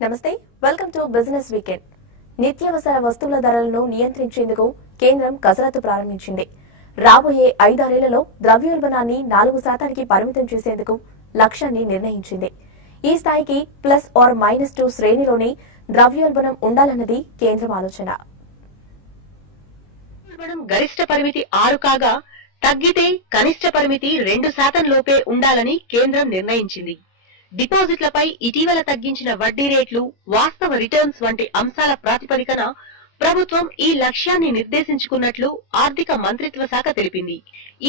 నమస్తే welcome to business weekend. నిత్యావసర వస్తువుల ధరలను నియంత్రించేందుకు కేంద్రం కసరత్తు ప్రారంభించింది. రాబోయే 5-6 ఏళ్లలో ద్రవ్యోల్బణాన్ని 4% పరిమితం చేసేందుకు లక్ష్యాన్ని నిర్ణయించింది. ఈ స్థాయికి +or-2 శ్రేణిలోనే ద్రవ్యోల్బణం ఉండాలన్నది కేంద్రం ఆలోచన. గరిష్ట పరిమితి 6 కాగా తగ్గితే కనిష్ట పరిమితి 2% లోపే ఉండాలని కేంద్రం నిర్ణయించింది. డిపాజిట్లపై ఇటీవల తగ్గించిన వడ్డీ రేట్లు, వాస్తవ రిటర్న్స్ వంటి అంశాల ప్రాతిపదికన ప్రభుత్వం ఈ లక్ష్యాన్ని నిర్దేశించుకున్నట్లు ఆర్థిక మంత్రిత్వ శాఖ తెలిపింది.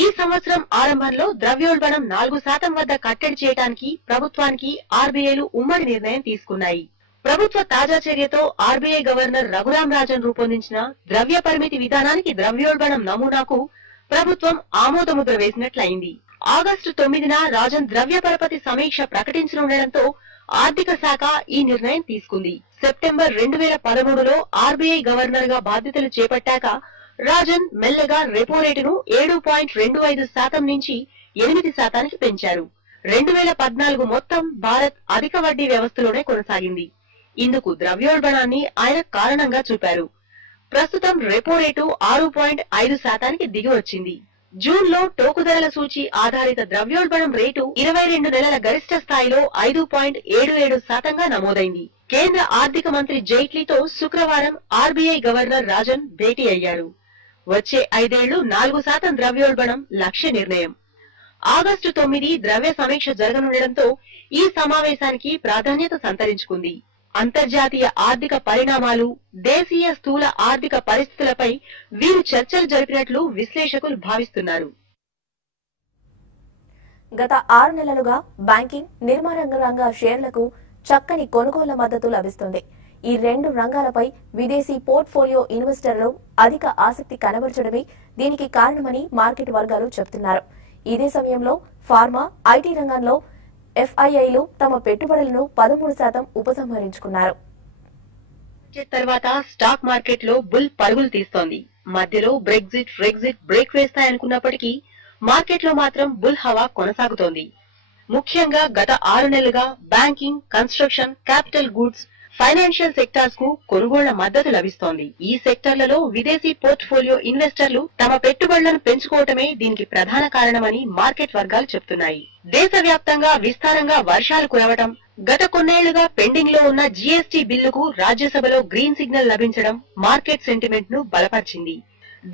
ఈ సంవత్సరం ఆరంభంలో ద్రవ్యోల్బణం 4% వద్ద కట్టడి చేయడానికి ప్రభుత్వానికి ఆర్బీఐలు ఉమ్మడి నిర్ణయం తీసుకున్నాయి. ప్రభుత్వ తాజా చర్యతో ఆర్బీఐ గవర్నర్ రఘురాం రాజన్ రూపొందించిన ద్రవ్య పరిమితి విధానానికి ద్రవ్యోల్బణం నమూనాకు ప్రభుత్వం ఆమోదముద్ర వేసినట్లయింది. ఆగస్టు 9న రాజన్ ద్రవ్య పరపతి సమీక్ష ప్రకటించనుండటంతో ఆర్థిక శాఖ ఈ నిర్ణయం తీసుకుంది. సెప్టెంబర్ 2013లో ఆర్బీఐ గవర్నర్ గా బాధ్యతలు చేపట్టాక రాజన్ మెల్లగా రెపో రేటును 7.25% నుంచి 8% పెంచారు. 2014 మొత్తం భారత్ అధిక వడ్డీ వ్యవస్థలోనే కొనసాగింది. ఇందుకు ద్రవ్యోల్బణాన్ని ఆయన కారణంగా చూపారు. ప్రస్తుతం రెపో రేటు 6.5%కి దిగి వచ్చింది. జూన్ లో టోకు ధరల సూచి ఆధారిత ద్రవ్యోల్బణం రేటు 22 నెలల గరిష్ట స్థాయిలో 5.77%గా నమోదైంది. కేంద్ర ఆర్థిక మంత్రి జైట్లీతో శుక్రవారం ఆర్బీఐ గవర్నర్ రాజన్ భేటీ అయ్యారు. వచ్చే 5 ఏళ్లు 4% ద్రవ్యోల్బణం లక్ష్య నిర్ణయం. ఆగస్టు 9 ద్రవ్య సమీక్ష జరగనుండటంతో ఈ సమావేశానికి ప్రాధాన్యత సంతరించుకుంది. అంతర్జాతీయ ఆర్థిక పరిణామాలు, దేశీయ స్థూల ఆర్థిక పరిస్థితులపై వీరు చర్చలు జరిపినట్లు విశ్లేషకులు భావిస్తున్నారు. గత 6 నెలలుగా బ్యాంకింగ్, నిర్మాణ రంగ షేర్లకు చక్కని కొనుగోళ్ల మద్దతు లభిస్తుంది. ఈ 2 రంగాలపై విదేశీ పోర్ట్ఫోలియో ఇన్వెస్టర్లు అధిక ఆసక్తి కనబరచడమే దీనికి కారణమని మార్కెట్ వర్గాలు చెబుతున్నారు. ఇదే సమయంలో ఫార్మా, ఐటీ రంగంలో ఎఫ్ఐఐలు తమ పెట్టుబడులను 13% ఉపసంహరించుకున్నారు. తర్వాత స్టాక్ మార్కెట్ లో బుల్ పరుగులు తీస్తోంది. మధ్యలో బ్రెగ్జిట్ బ్రేక్ వేస్తాయనుకున్నప్పటికీ మార్కెట్ లో మాత్రం బుల్ హవా కొనసాగుతోంది. ముఖ్యంగా గత 6 నెలలుగా banking, construction, capital goods, financial sectors కు కొనుగోళ్ల మద్దతు లభిస్తోంది. ఈ సెక్టార్లలో విదేశీ పోర్ట్ఫోలియో ఇన్వెస్టర్లు తమ పెట్టుబడులను పెంచుకోవటమే దీనికి ప్రధాన కారణమని మార్కెట్ వర్గాలు చెబుతున్నాయి. దేశవ్యాప్తంగా విస్తారంగా వర్షాలు కురవటం, గత కొన్నేళ్లుగా పెండింగ్ లో ఉన్న జీఎస్టీ బిల్లుకు రాజ్యసభలో గ్రీన్ సిగ్నల్ లభించడం మార్కెట్ సెంటిమెంట్ ను బలపరిచింది.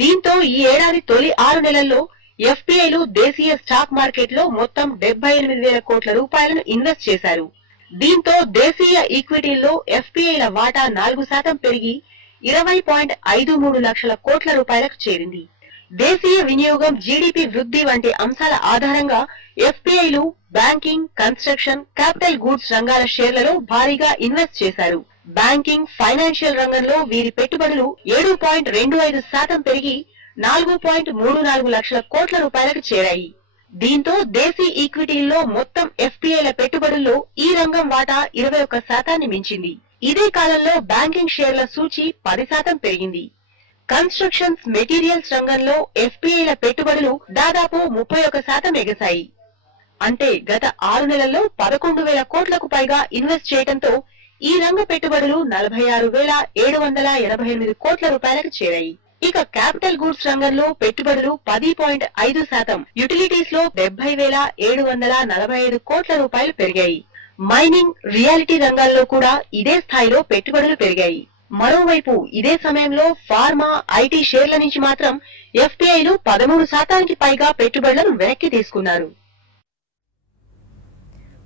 దీంతో ఈ ఏడాది తొలి 6 నెలల్లో ఎఫ్పీఐలు దేశీయ స్టాక్ మార్కెట్ లో మొత్తం 78,000 కోట్ల రూపాయలను ఇన్వెస్ట్ చేశారు. దీంతో దేశీయ ఈక్విటీల్లో ఎఫ్పీఐల వాటా 4% పెరిగి 20.53 లక్షల కోట్ల రూపాయలకు చేరింది. దేశీయ వినియోగం, జీడీపీ వృద్ధి వంటి అంశాల ఆధారంగా ఎఫ్పీఐలు బ్యాంకింగ్, కన్స్ట్రక్షన్, క్యాపిటల్ గూడ్స్ రంగాల షేర్లలో భారీగా ఇన్వెస్ట్ చేశారు. బ్యాంకింగ్, ఫైనాన్షియల్ రంగంలో వీరి పెట్టుబడులు 7.25% పెరిగి 4.34 లక్షల కోట్ల రూపాయలకు చేరాయి. దీంతో దేశీ ఈక్విటీల్లో మొత్తం ఎఫ్పీఐల పెట్టుబడుల్లో ఈ రంగం వాటా 21% మించింది. ఇదే కాలంలో బ్యాంకింగ్ షేర్ల సూచి 10% పెరిగింది. కన్స్ట్రక్షన్స్, మెటీరియల్స్ రంగంలో ఎఫ్పీఐల పెట్టుబడులు దాదాపు 31% ఎగసాయి. అంటే గత 6 నెలల్లో 11,000 కోట్లకు పైగా ఇన్వెస్ట్ చేయడంతో ఈ రంగ పెట్టుబడులు 46,788 కోట్ల రూపాయలకు చేరాయి. ఇక క్యాపిటల్ గూడ్స్ రంగంలో పెట్టుబడులు 10.5%, యుటిలిటీస్ లో 70,745 కోట్ల రూపాయలు పెరిగాయి. మైనింగ్, రియాలిటీ రంగాల్లో కూడా ఇదే స్థాయిలో పెట్టుబడులు పెరిగాయి. మరోవైపు ఇదే సమయంలో ఫార్మా, ఐటీ షేర్ల నుంచి మాత్రం ఎఫ్పీఐలు 13%కి పైగా పెట్టుబడులను వెనక్కి తీసుకున్నారు.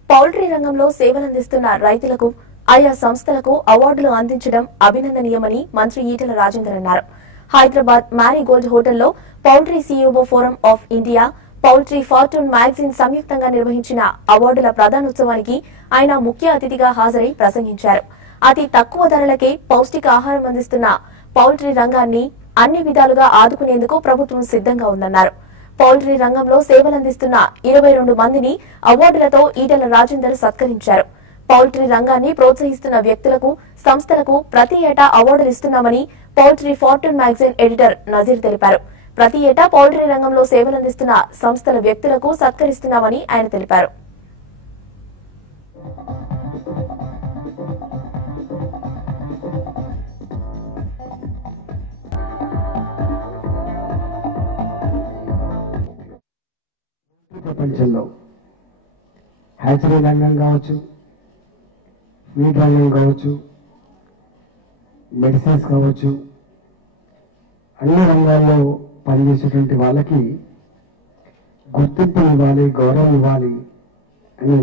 పౌల్ట్రీ రంగంలో సేవలందిస్తున్న రైతులకు, ఆయా సంస్థలకు అవార్డులు అందించడం అభినందనీయమని మంత్రి ఈటెల రాజేందర్ అన్నారు. హైదరాబాద్ మ్యారీగోల్డ్ హోటల్లో poultry CEO forum of India, poultry fortune magazine సంయుక్తంగా నిర్వహించిన అవార్డుల ప్రదానోత్సవానికి ఆయన ముఖ్య అతిథిగా హాజరై ప్రసంగించారు. అతి తక్కువ ధరలకే పౌష్టిక ఆహారం అందిస్తున్న పౌల్ట్రీ రంగాన్ని అన్ని విధాలుగా ఆదుకునేందుకు ప్రభుత్వం సిద్ధంగా ఉందన్నారు. పౌల్ట్రీ రంగంలో సేవలందిస్తున్న 22 మందిని అవార్డులతో ఈటెల రాజేందర్ సత్కరించారు. పౌల్ట్రీ రంగాన్ని ప్రోత్సహిస్తున్న వ్యక్తులకు, సంస్థలకు ప్రతి ఏటా అవార్డులు ఇస్తున్నామని poultry fortune magazine editor Nazir తెలిపారు. ప్రతి ఏటా పౌల్ట్రీ రంగంలో సేవలందిస్తున్న సంస్థల వ్యక్తులకు సత్కరిస్తున్నామని ఆయన తెలిపారు. ప్రపంచంలో హ్యాచరీ రంగం కావచ్చు, ఫీడ్ రంగం కావచ్చు, మెడిసిన్స్ కావచ్చు, అన్ని రంగాల్లో పనిచేసేటువంటి వాళ్ళకి గుర్తింపు ఇవ్వాలి, గౌరవం ఇవ్వాలి అని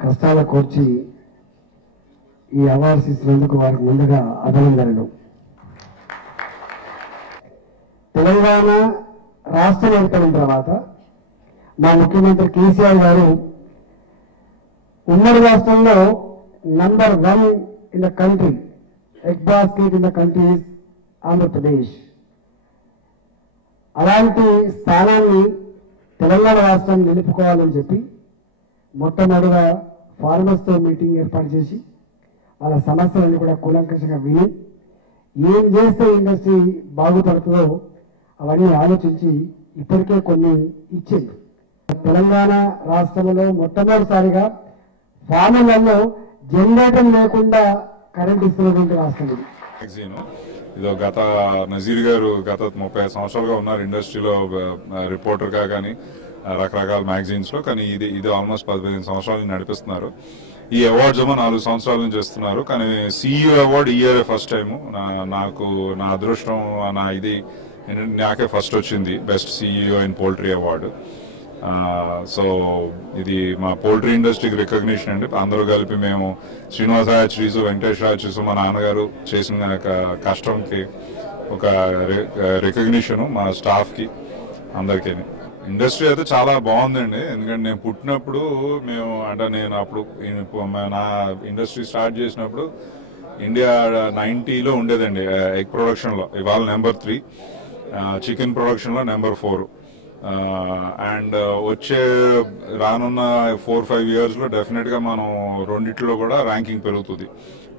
కష్టాల కోర్చి ఈ అవార్డ్స్ ఇచ్చినందుకు వారికి ముందుగా అభినందనలు. తెలంగాణ రాష్ట్రం ఏర్పడిన తర్వాత మా ముఖ్యమంత్రి కేసీఆర్ గారు ఉమ్మడి రాష్ట్రంలో number 1 in the country, egg basket in the country is Andhra Pradesh. అలాంటి స్థానాన్ని తెలంగాణ రాష్ట్రం నిలుపుకోవాలని చెప్పి మొట్టమొదటిగా ఫార్మర్స్తో మీటింగ్ ఏర్పాటు చేసి వాళ్ళ సమస్యలన్నీ కూడా కూలంకషంగా విని ఏం చేస్తే ఇండస్ట్రీ బాగుపడుతుందో అవన్నీ ఆలోచించి ఇప్పటికే కొన్ని ఇచ్చింది. తెలంగాణ రాష్ట్రంలో మొట్టమొదటిసారిగా ఫార్మర్లలో జనరేటర్ లేకుండా కరెంట్ ఇస్తున్నటువంటి రాష్ట్రం ఇది. ఇదో గత నజీర్ గారు గత 30 సంవత్సరాలుగా ఉన్నారు ఇండస్ట్రీలో రిపోర్టర్ గా కానీ రకరకాల మ్యాగజైన్స్ లో, కానీ ఇది ఆల్మోస్ట్ 15 సంవత్సరాలు నడిపిస్తున్నారు. ఈ అవార్డ్స్ ఏమో 4 సంవత్సరాల నుంచి చేస్తున్నారు. కానీ CEO అవార్డ్ ఈ ఇయర్ ఫస్ట్ టైం నాకు నా అదృష్టం నాకే ఫస్ట్ వచ్చింది, best CEO in poultry award. So ఇది మా పోల్ట్రీ ఇండస్ట్రీకి రికగ్నిషన్ అండి. అందరూ కలిపి మేము శ్రీనివాస హ్యాచరీస్, వెంకటేష్ హ్యాచరీస్, మా నాన్నగారు చేసిన కష్టంకి ఒక రికగ్నిషన్ మా స్టాఫ్ కి అందరికీ. ఇండస్ట్రీ అయితే చాలా బాగుందండి. ఎందుకంటే నేను పుట్టినప్పుడు నేను అప్పుడు నా ఇండస్ట్రీ స్టార్ట్ చేసినప్పుడు ఇండియా 90లో ఉండేదండి ఎగ్ ప్రొడక్షన్ లో. ఇవాళ నెంబర్ 3, చికెన్ ప్రొడక్షన్ లో నెంబర్ 4. అండ్ రానున్న 4-5 ఇయర్స్ లో డెఫినెట్ గా మనం రెండిట్లో కూడా ర్యాంకింగ్ పెరుగుతుంది.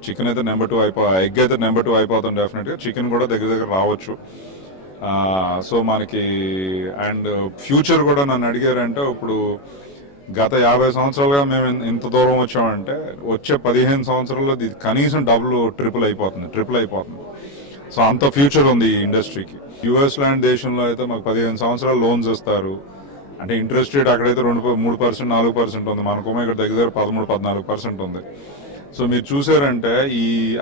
చికెన్ అయితే నెంబర్ 2 ఎగ్ అయితే నెంబర్ 2 అయిపోతాం డెఫినెట్ గా. చికెన్ కూడా దగ్గర రావచ్చు. సో మనకి అండ్ ఫ్యూచర్ కూడా నన్ను అడిగారంటే, ఇప్పుడు గత 50 సంవత్సరాలుగా మేము ఇంత దూరం వచ్చామంటే వచ్చే 15 సంవత్సరాల్లో ఇది కనీసం ట్రిపుల్ అయిపోతుంది. సో అంత ఫ్యూచర్ ఉంది ఈ ఇండస్ట్రీకి. యుఎస్ లాంటి దేశంలో అయితే మాకు 15 సంవత్సరాలు లోన్స్ ఇస్తారు. అంటే ఇంట్రెస్ట్ రేట్ అక్కడైతే 2-3%, 4% ఉంది. మనకు ఇక్కడ దగ్గర 13-14% ఉంది. సో మీరు చూసారంటే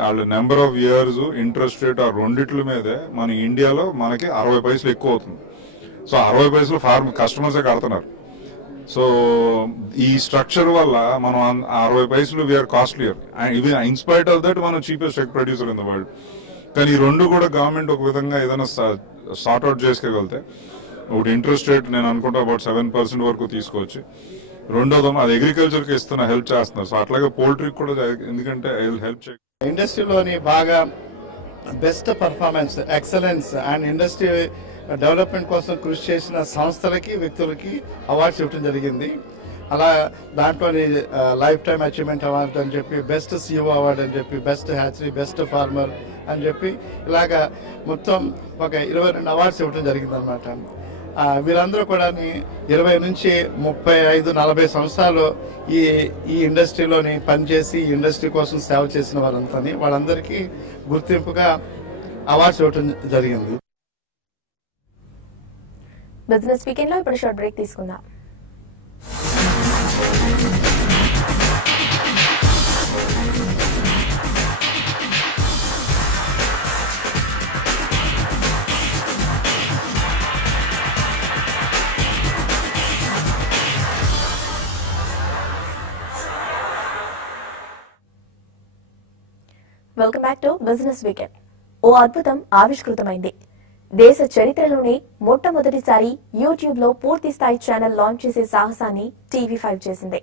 వాళ్ళ number of years interest rate ఆ రెండిట్ల మీదే మన ఇండియాలో మనకి 60 పైసలు ఎక్కువ అవుతుంది. సో 60 పైసలు కస్టమర్సే కడుతున్నారు. సో ఈ స్ట్రక్చర్ వల్ల మనం 60 పైసలు we are costlier. In spite of that మనం cheapest egg producer in the world. కానీ ఈ రెండు కూడా గవర్నమెంట్ ఒక విధంగా ఏదైనా సార్ట్అవుట్ చేసుకోగలితే, ఒకటి ఇంట్రెస్ట్ రేట్ నేను అనుకుంటా అబౌట్ 7% వరకు తీసుకోవచ్చు. రెండోది అది అగ్రికల్చర్ కి హెల్ప్ చేస్తున్నారు. సో అట్లాగే పోల్ట్రీకి కూడా, ఎందుకంటే హెల్ప్ ఇండస్ట్రీలోని బాగా best performance, excellence and industry development కోసం కృషి చేసిన సంస్థలకి, వ్యక్తులకి అవార్డ్స్ ఇవ్వడం జరిగింది. అలా దాంట్లోని లైఫ్ టైమ్ అచీవ్మెంట్ అవార్డు అని చెప్పి, బెస్ట్ CEO అవార్డు అని చెప్పి, బెస్ట్ హ్యాచరీ, బెస్ట్ ఫార్మర్ అని చెప్పి ఇలాగా మొత్తం ఒక 22 అవార్డ్స్ ఇవ్వడం జరిగింది అనమాట. వీరందరూ కూడా 20 నుంచి 35-40 సంవత్సరాలు ఈ ఇండస్ట్రీలోని పనిచేసి ఈ ఇండస్ట్రీ కోసం సేవ చేసిన వాళ్ళందరికీ గుర్తింపుగా అవార్డ్స్ ఇవ్వడం జరిగింది. బిజినెస్ వీకెండ్ లో ఇప్పుడు షార్ట్ బ్రేక్ తీసుకుందాం. Welcome back to business weekend. ఓ అద్భుతం ఆవిష్కృతమైంది. దేశ చరిత్రలోనే మొట్టమొదటిసారి యూట్యూబ్ లో పూర్తి స్థాయి ఛానల్ లాంచ్ చేసే సాహసాన్ని TV5 చేసింది.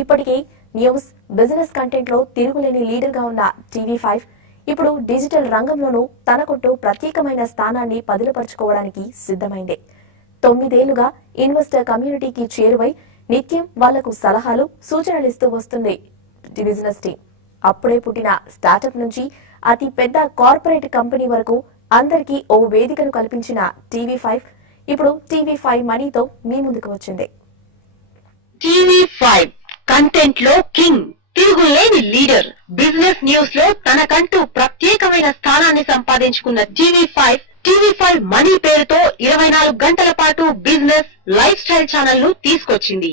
ఇప్పటికే న్యూస్, బిజినెస్ కంటెంట్ లో తిరుగులేని లీడర్ గా ఉన్న TV5 ఇప్పుడు డిజిటల్ రంగంలోనూ తనకుంటూ ప్రత్యేకమైన స్థానాన్ని పదిలపరుచుకోవడానికి సిద్ధమైంది. 9 ఏళ్లుగా ఇన్వెస్టర్ కమ్యూనిటీకి చేరువై నిత్యం వాళ్లకు సలహాలు, సూచనలిస్తూ వస్తుంది బిజినెస్ టీం. అప్పుడే పుట్టిన స్టార్టప్ నుంచి అతి పెద్ద కార్పొరేట్ కంపెనీ వరకు అందరికీ ఓ వేదికను కల్పించిన TV5 ఇప్పుడు TV5 మనీతో మీ ముందుకు వచ్చింది. TV5 కంటెంట్ లో కింగ్, తిరుగులేని లీడర్. బిజినెస్ న్యూస్ లో తనకంటూ ప్రత్యేకమైన స్థానాన్ని సంపాదించుకున్న టీవీ5 మనీ పేరుతో 24 గంటల పాటు బిజినెస్ లైఫ్ స్టైల్ ఛానల్ ను తీసుకొచ్చింది.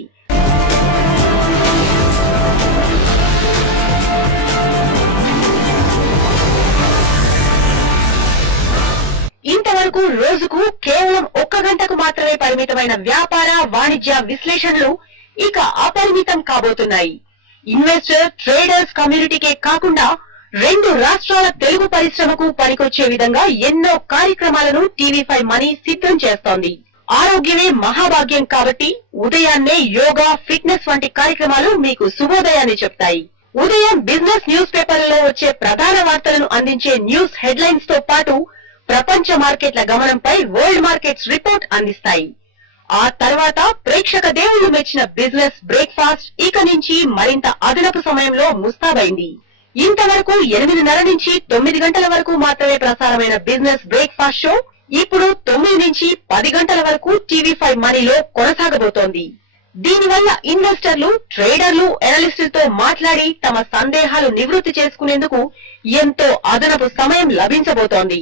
ఇంతవరకు రోజుకు కేవలం 1 గంటకు మాత్రమే పరిమితమైన వ్యాపార వాణిజ్య విశ్లేషణలు ఇక అపరిమితం కాబోతున్నాయి. ఇన్వెస్టర్ ట్రేడర్స్ కమ్యూనిటీకే కాకుండా 2 రాష్ట్రాల తెలుగు పరిశ్రమకు పనికొచ్చే విధంగా ఎన్నో కార్యక్రమాలను టీవీ5 మనీ సిద్ధం చేస్తోంది. ఆరోగ్యమే మహాభాగ్యం కాబట్టి ఉదయాన్నే యోగా, ఫిట్నెస్ వంటి కార్యక్రమాలు మీకు శుభోదయాన్ని చెప్తాయి. ఉదయం బిజినెస్ న్యూస్ పేపర్లలో వచ్చే ప్రధాన వార్తలను అందించే న్యూస్ హెడ్లైన్స్ తో పాటు ప్రపంచ మార్కెట్ల గమనంపై వరల్డ్ మార్కెట్స్ రిపోర్ట్ అందిస్తాయి. ఆ తర్వాత ప్రేక్షక దేవుళ్లు మెచ్చిన బిజినెస్ బ్రేక్ఫాస్ట్ ఇక నుంచి మరింత అదనపు సమయంలో ముస్తాబైంది. ఇంతవరకు 8:30 నుంచి 9 గంటల వరకు మాత్రమే ప్రసారమైన బిజినెస్ బ్రేక్ఫాస్ట్ షో ఇప్పుడు 9 నుంచి 10 గంటల వరకు టీవీ5 మనీలో కొనసాగబోతోంది. దీనివల్ల ఇన్వెస్టర్లు, ట్రేడర్లు, ఎనలిస్టులతో మాట్లాడి తమ సందేహాలు నివృత్తి చేసుకునేందుకు ఎంతో అదనపు సమయం లభించబోతోంది.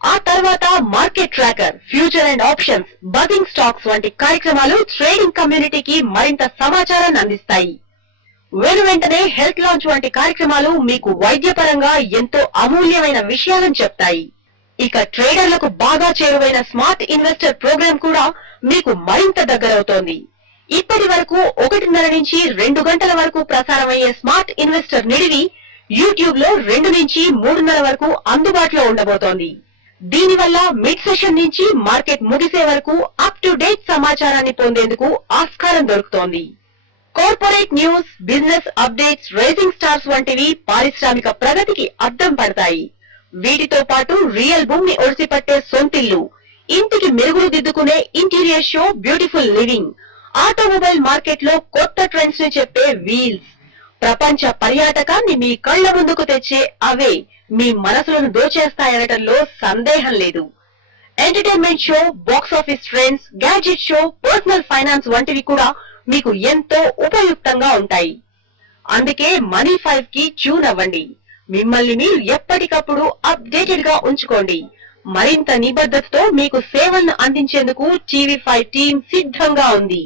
ఆ తర్వాత market tracker, future and options, buzzing stocks వంటి కార్యక్రమాలు ట్రేడింగ్ కమ్యూనిటీకి మరింత సమాచారాన్ని అందిస్తాయి. వెంటనే హెల్త్ లాంచ్ వంటి కార్యక్రమాలు మీకు వైద్యపరంగా ఎంతో అమూల్యమైన విషయాలను చెప్తాయి. ఇక ట్రేడర్లకు బాగా చేరువైన స్మార్ట్ ఇన్వెస్టర్ ప్రోగ్రామ్ కూడా మీకు మరింత దగ్గరవుతోంది. ఇప్పటి వరకు 1:30 నుంచి 2 గంటల వరకు ప్రసారమయ్యే స్మార్ట్ ఇన్వెస్టర్ నిడివి యూట్యూబ్ లో 2 నుంచి 3:30 వరకు అందుబాటులో ఉండబోతోంది. దీనివల్ల మిడ్ సెషన్ నుంచి మార్కెట్ ముగిసే వరకు అప్ టు డేట్ సమాచారాన్ని పొందేందుకు ఆస్కారం దొరుకుతోంది. Corporate news, business updates, rising stars వంటివి పారిశ్రామిక ప్రగతికి అద్దం పడతాయి. వీటితో పాటు రియల్ భూమిని ఒడిసిపట్టే సొంతిల్లు, ఇంటికి మెరుగులు దిద్దుకునే interior show beautiful living, automobile market లో కొత్త ట్రెండ్స్ ని చెప్పే వీల్స్, ప్రపంచ పర్యాటకాన్ని మీ కళ్ల ముందుకు తెచ్చే అవే మీ మనసులను దోచేస్తాయనటంలో సందేహం లేదు. Entertainment show, box office trends, gadget show, personal finance వంటివి కూడా మీకు ఎంతో ఉపయుక్తంగా ఉంటాయి. అందుకే మనీ5 కి ట్యూన్ అవ్వండి. మిమ్మల్ని మీరు ఎప్పటికప్పుడు అప్డేటెడ్ గా ఉంచుకోండి. మరింత నిబద్ధతతో మీకు సేవలను అందించేందుకు టీవీ5 టీం సిద్ధంగా ఉంది.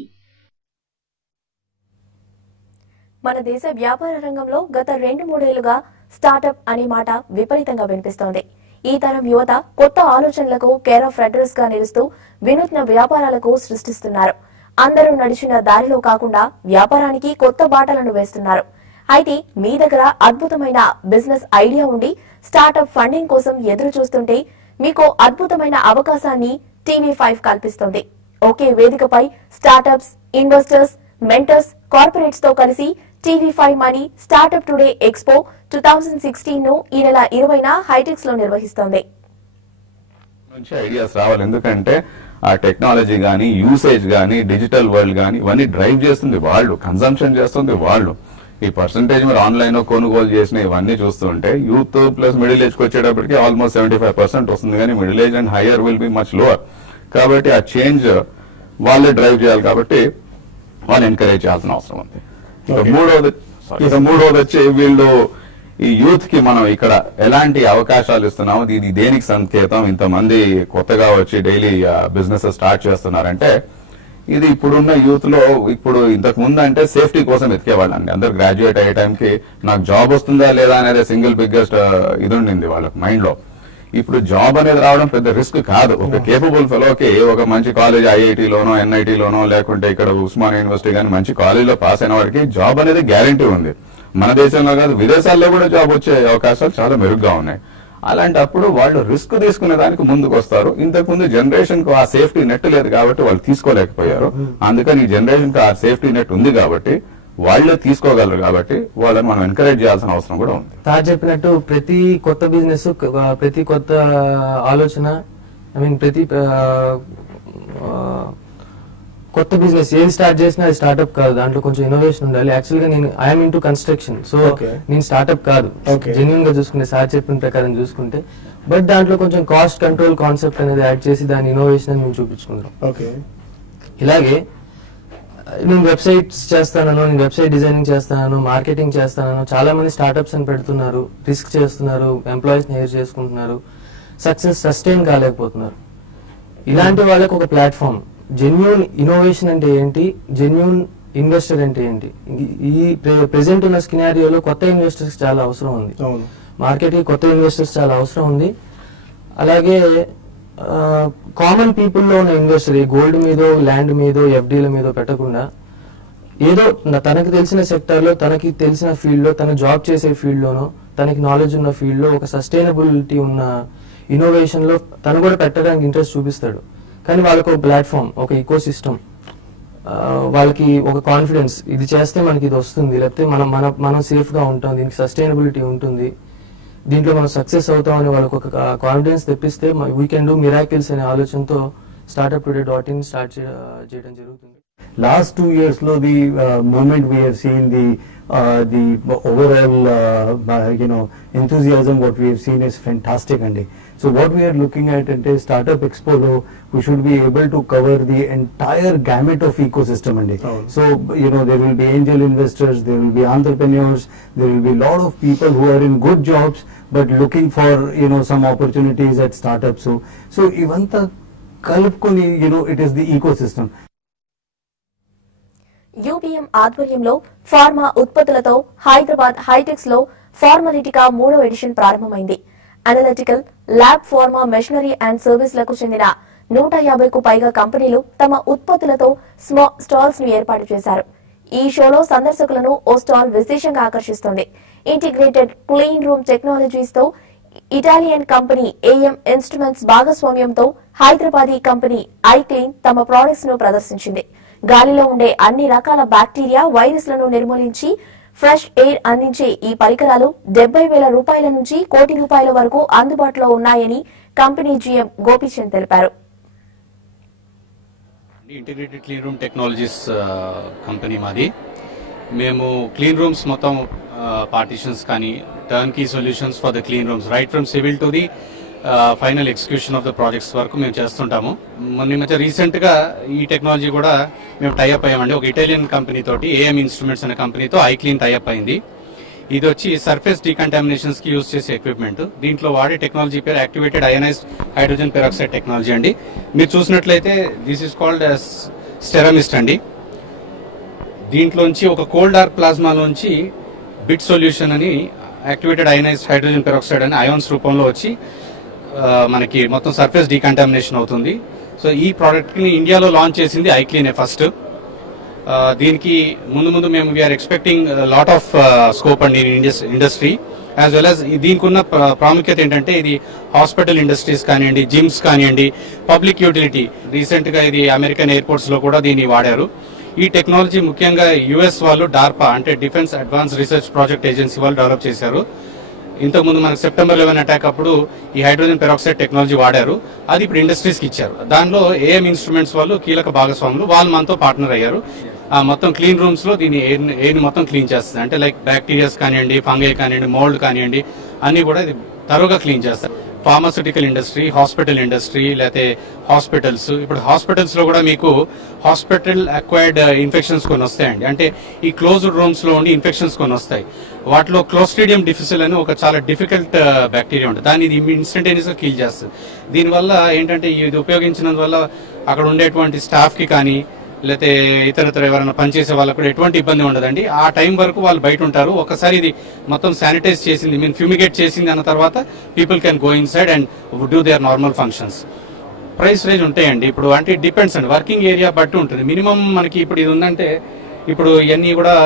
మన దేశ వ్యాపార రంగంలో గత 2-3 ఏళ్లుగా స్టార్టప్ అనే మాట విపరీతంగా వినిపిస్తోంది. ఈ తరం యువత కొత్త ఆలోచనలకు కేర్ ఆఫ్ అడ్రస్ గా నిలుస్తూ వినూత్న వ్యాపారాలకు సృష్టిస్తున్నారు. అందరూ నడిచిన దారిలో కాకుండా వ్యాపారానికి కొత్త బాటలను వేస్తున్నారు. అయితే మీ దగ్గర అద్భుతమైన బిజినెస్ ఐడియా ఉండి స్టార్టప్ ఫండింగ్ కోసం ఎదురు చూస్తుంటే మీకు అద్భుతమైన అవకాశాన్ని టీవీ5 కల్పిస్తుంది. ఒకే వేదికపై స్టార్టప్స్, ఇన్వెస్టర్స్, మెంటర్స్, కార్పొరేట్స్ తో కలిసి TV5 money startup today expo 2016 ను ఈ నెల 20న హైటెక్స్ లో నిర్వహిస్తోంది. నుంచి ఐడియాస్ రావాలి. ఎందుకంటే ఆ టెక్నాలజీ గానీ, యూసేజ్ గానీ, డిజిటల్ వరల్డ్ గానీ ఇవన్నీ డ్రైవ్ చేస్తుంది వాళ్ళు, కన్సంప్షన్ చేస్తుంది వాళ్ళు. ఈ పర్సంటేజ్ మీరు ఆన్లైన్ లో కొనుగోలు చేసిన ఇవన్నీ చూస్తుంటే యూత్ ప్లస్ మిడిల్ ఏజ్ కి వచ్చేటప్పటికి ఆల్మోస్ట్ 75% వస్తుంది, కానీ middle age and higher will be much lower. కాబట్టి ఆ చేంజ్ వాళ్ళే డ్రైవ్ చేయాలి. కాబట్టి వాళ్ళు ఎంకరేజ్ చేయాల్సిన అవసరం ఉంది. ఇక మూడోది వచ్చి వీళ్ళు ఈ యూత్ కి మనం ఇక్కడ ఎలాంటి అవకాశాలు ఇస్తున్నాము, ఇది దేనికి సంకేతం, ఇంతమంది కొత్తగా వచ్చి డైలీ బిజినెస్ స్టార్ట్ చేస్తున్నారంటే ఇది ఇప్పుడున్న యూత్ లో ఇప్పుడు ఇంతకు ముందు అంటే సేఫ్టీ కోసం ఎతికేవాళ్ళండి. అందరు గ్రాడ్యుయేట్ అయ్యే టైంకి నాకు జాబ్ వస్తుందా లేదా అనేది సింగిల్ బిగ్గెస్ట్ ఇది ఉండింది వాళ్ళకి మైండ్ లో. ఇప్పుడు జాబ్ అనేది రావడం పెద్ద రిస్క్ కాదు. ఒక కేపబుల్ ఫెలోకి ఒక మంచి కాలేజ్ ఐఐటీలోనో, ఎన్ఐటీలోనో, లేకుంటే ఇక్కడ ఉస్మానియా యూనివర్సిటీ కానీ మంచి కాలేజీలో పాస్ అయిన వాడికి జాబ్ అనేది గ్యారంటీ ఉంది. మన దేశంలో కాదు, విదేశాల్లో కూడా జాబ్ వచ్చే అవకాశాలు చాలా మెరుగ్గా ఉన్నాయి. అలాంటప్పుడు వాళ్ళు రిస్క్ తీసుకునే దానికి ముందుకు వస్తారు. ఇంతకుముందు జనరేషన్ కు ఆ సేఫ్టీ నెట్ లేదు కాబట్టి వాళ్ళు తీసుకోలేకపోయారు. అందుకని ఈ జనరేషన్ కు ఆ సేఫ్టీ నెట్ ఉంది కాబట్టి వాళ్ళే తీసుకోగలరు. కాబట్టి వాళ్ళని మనం ఎంకరేజ్ చేయాల్సిన అవసరం కూడా ఉంది. తాను చెప్పినట్టు ప్రతి కొత్త బిజినెస్, ప్రతి కొత్త ఆలోచన, ప్రతి కొత్త బిజినెస్ ఏది స్టార్ట్ చేసినా అది స్టార్ట్అప్ కాదు, దాంట్లో కొంచెం ఇన్నోవేషన్ ఉండాలి. యాక్చువల్ గా నేను ఐఎమ్ ఇంటూ కన్స్ట్రక్షన్, సో నేను స్టార్ట్అప్ కాదు. జెన్యున్ గా చూసుకుంటే, సార్ చెప్పిన ప్రకారం చూసుకుంటే, బట్ దాంట్లో కొంచెం కాస్ట్ కంట్రోల్ కాన్సెప్ట్ అనేది యాడ్ చేసి దాని ఇన్నోవేషన్ అని మేము చూపించుకుంటాం. ఇలాగే నేను వెబ్సైట్స్ చేస్తాను, నేను వెబ్సైట్ డిజైనింగ్ చేస్తాను, మార్కెటింగ్ చేస్తాను, చాలా మంది స్టార్ట్అప్స్ అని పెడుతున్నారు, రిస్క్ చేస్తున్నారు, ఎంప్లాయీస్ హైర్ చేసుకుంటున్నారు, సస్టైన్ కాలేకపోతున్నారు. ఇలాంటి వాళ్ళకి ఒక ప్లాట్ఫామ్, జెన్యూన్ ఇన్నోవేషన్ అంటే ఏంటి, జెన్యూన్ ఇన్వెస్టర్ అంటే ఏంటి, ఈ ప్రెసెంట్ ఉన్న స్కినారియోలో కొత్త ఇన్వెస్టర్స్ చాలా అవసరం ఉంది, మార్కెట్కి కొత్త ఇన్వెస్టర్స్ చాలా అవసరం ఉంది. అలాగే కామన్ పీపుల్లో ఉన్న ఇన్వెస్టర్ గోల్డ్ మీదో ల్యాండ్ మీదో ఎఫ్డీల మీదో పెట్టకుండా ఏదో తనకు తెలిసిన సెక్టార్లో, తనకి తెలిసిన ఫీల్డ్లో, తన జాబ్ చేసే ఫీల్డ్లోనో, తనకి నాలెడ్జ్ ఉన్న ఫీల్డ్లో ఒక సస్టైనబిలిటీ ఉన్న ఇన్నోవేషన్లో తను కూడా పెట్టడానికి ఇంట్రెస్ట్ చూపిస్తాడు. కానీ వాళ్ళకి ఒక ప్లాట్ఫామ్, ఒక ఈకో సిస్టమ్, వాళ్ళకి ఒక కాన్ఫిడెన్స్, ఇది చేస్తే మనకి ఇది వస్తుంది, లేకపోతే మనం సేఫ్గా ఉంటాం, దీనికి సస్టైనబిలిటీ ఉంటుంది, దీంట్లో మనం సక్సెస్ అవుతామని వాళ్ళకి ఒక కాన్ఫిడెన్స్ తెప్పిస్తే వీ కెన్ డూ మిరాకిల్స్ అనే ఆలోచనతో startuptoday.in స్టార్ట్ చేయడం జరుగుతుంది. Last 2 years lo the moment we have seen the overall enthusiasm what we have seen is fantastic andi. So what we are looking at ante Startup Expo lo we should be able to cover the entire gamut of ecosystem andi. So there will be angel investors, there will be entrepreneurs, there will be lot of people who are in good jobs but looking for some opportunities at startups. So ivanta kalupkoni it is the ecosystem. యూపీఎం ఆధ్వర్యంలో pharma ఉత్పత్తులతో Hyderabad HITEX లో ఫార్మాలిటికా 3వ edition ప్రారంభమైంది. Analytical, lab, pharma, machinery and సర్వీసులకు చెందిన 150కు పైగా కంపెనీలు తమ ఉత్పత్తులతో స్టాల్స్ ను ఏర్పాటు చేశారు. ఈ షోలో సందర్శకులను ఓ స్టాల్ విశేషంగా ఆకర్షిస్తోంది. ఇంటిగ్రేటెడ్ క్లీన్ రూమ్ టెక్నాలజీస్ తో ఇటాలియన్ కంపెనీ ఏఎం ఇన్స్ట్రుమెంట్స్ భాగస్వామ్యంతో హైదరాబాదీ కంపెనీ ఐక్లీన్ తమ ప్రొడక్ట్స్ ను ప్రదర్శించింది. గాలిలో ఉండే అన్ని రకాల బ్యాక్టీరియా, వైరస్లను నిర్మూలించి ఫ్రెష్ ఎయిర్ అందించే ఈ పరికరాలు 70,000 రూపాయల నుంచి ₹1 కోటి వరకు అందుబాటులో ఉన్నాయని కంపెనీ జీఎం గోపీచంద్ తెలిపారు. Integrated clean room technologies company మాది. మేము క్లీన్ రూమ్స్ మొత్తం పార్టిషన్స్ కానీ turnkey solutions for the clean rooms right from civil to the final execution of the projects వరకు మేము చేస్తుంటాము. మొన్న మధ్య రీసెంట్ గా ఈ టెక్నాలజీ కూడా మేము టైఅప్ అయ్యామండి. ఒక ఇటాలియన్ కంపెనీ తోటి, ఏఎం ఇన్స్ట్రుమెంట్స్ అనే కంపెనీతో ఐక్లీన్ టైఅప్ అయింది. ఇది వచ్చి సర్ఫేస్ డీకంటామినేషన్స్ కి యూజ్ చేసే ఎక్విప్మెంట్. దీంట్లో వాడే టెక్నాలజీ పేరు activated ionized hydrogen peroxide technology అండి. మీరు చూసినట్లయితే దిస్ ఈస్ కాల్డ్ స్టెరామిస్ట్ అండి. దీంట్లోంచి ఒక కోల్డ్ డార్క్ ప్లాస్మాలోంచి బిట్ సొల్యూషన్ అని యాక్టివేటెడ్ అయనైజ్డ్ హైడ్రోజన్ పెరాక్సైడ్ అని అయాన్స్ రూపంలో వచ్చి మనకి మొత్తం సర్ఫేస్ డీకంటామినేషన్ అవుతుంది. సో ఈ ప్రోడక్ట్ ని ఇండియాలో లాంచ్ చేసింది ఐక్లీనే ఫస్ట్. దీనికి ముందు మేము we are expecting lot of scope అండి in industry as well as. దీనికి ఉన్న ప్రాముఖ్యత ఏంటంటే ఇది హాస్పిటల్ ఇండస్ట్రీస్ కానివ్వండి, జిమ్స్ కానివ్వండి, పబ్లిక్ యూటిలిటీ. రీసెంట్ గా ఇది అమెరికన్ ఎయిర్పోర్ట్స్ లో కూడా దీన్ని వాడారు. ఈ టెక్నాలజీ ముఖ్యంగా యుఎస్ వాళ్ళు డార్పా అంటే defence advance research project agency వాళ్ళు డెవలప్ చేశారు. ఇంతకుముందు మనకు September 11 అటాక్ అప్పుడు ఈ హైడ్రోజన్ పెరాక్సైడ్ టెక్నాలజీ వాడారు. అది ఇప్పుడు ఇండస్ట్రీస్కి ఇచ్చారు. దానిలో ఏఎం ఇన్స్ట్రుమెంట్స్ వాళ్ళు కీలక భాగస్వాములు, వాళ్ళు మనతో పార్ట్నర్ అయ్యారు. మొత్తం క్లీన్ రూమ్స్ లో దీన్ని ఎయిర్ మొత్తం క్లీన్ చేస్తుంది. అంటే లైక్ బ్యాక్టీరియాస్ కానివ్వండి, ఫంగై కానివ్వండి, మోల్డ్ కానివ్వండి, అన్ని కూడా ఇది తరువుగా క్లీన్ చేస్తారు. ఫార్మాస్యూటికల్ ఇండస్ట్రీ, హాస్పిటల్ ఇండస్ట్రీ, లేకపోతే హాస్పిటల్స్. ఇప్పుడు హాస్పిటల్స్ లో కూడా మీకు హాస్పిటల్ అక్వైర్డ్ ఇన్ఫెక్షన్స్ కొన్ని వస్తాయండి. అంటే ఈ క్లోజ్డ్ రూమ్స్ లో ఉండి ఇన్ఫెక్షన్స్ కొన్ని వస్తాయి. వాటిలో క్లోస్ట్రిడియం డిఫిసిల్ అని ఒక చాలా డిఫికల్ట్ బ్యాక్టీరియా ఉంటుంది. దాన్ని ఇది ఇన్స్టంటేనియస్ గా కిల్ చేస్తుంది. దీనివల్ల ఏంటంటే ఇది ఉపయోగించినందువల్ల అక్కడ ఉండేటువంటి స్టాఫ్ కి కానీ లేకపోతే ఇతరత్ర ఎవరైనా పనిచేసే వాళ్ళకు కూడా ఎటువంటి ఇబ్బంది ఉండదండి. ఆ టైం వరకు వాళ్ళు బయట ఉంటారు. ఒకసారి ఇది మొత్తం శానిటైజ్ చేసింది, ఫ్యూమిగేట్ చేసింది అన్న తర్వాత people can go in side and do there normal functions. Price range ఉంటాయండి. ఇప్పుడు అంటే డిపెండ్స్ అండి, వర్కింగ్ ఏరియా బట్టి ఉంటుంది. మినిమం మనకి ఇప్పుడు ఇది ఉందంటే ఇప్పుడు ఇవన్నీ కూడా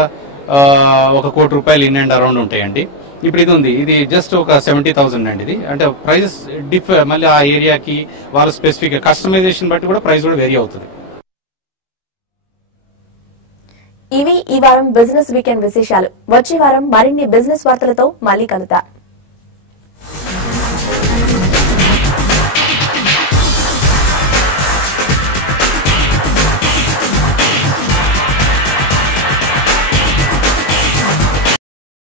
₹1 కోటి ఇన్ అండ్ అరౌండ్ ఉంటాయండి. ఇప్పుడు ఇది ఉంది, ఇది జస్ట్ ఒక 70,000 అండి. ఇది అంటే ప్రైజెస్ మళ్ళీ ఆ ఏరియాకి వాళ్ళ స్పెసిఫిక్ కస్టమైజేషన్ బట్టి కూడా ప్రైస్ కూడా వేరీ అవుతుంది. ఇవి ఈ వారం బిజినెస్ వీకెండ్ విశేషాలు. వచ్చే వారం మరిన్ని బిజినెస్ వార్తలతో మళ్ళీ కలుద్దాం.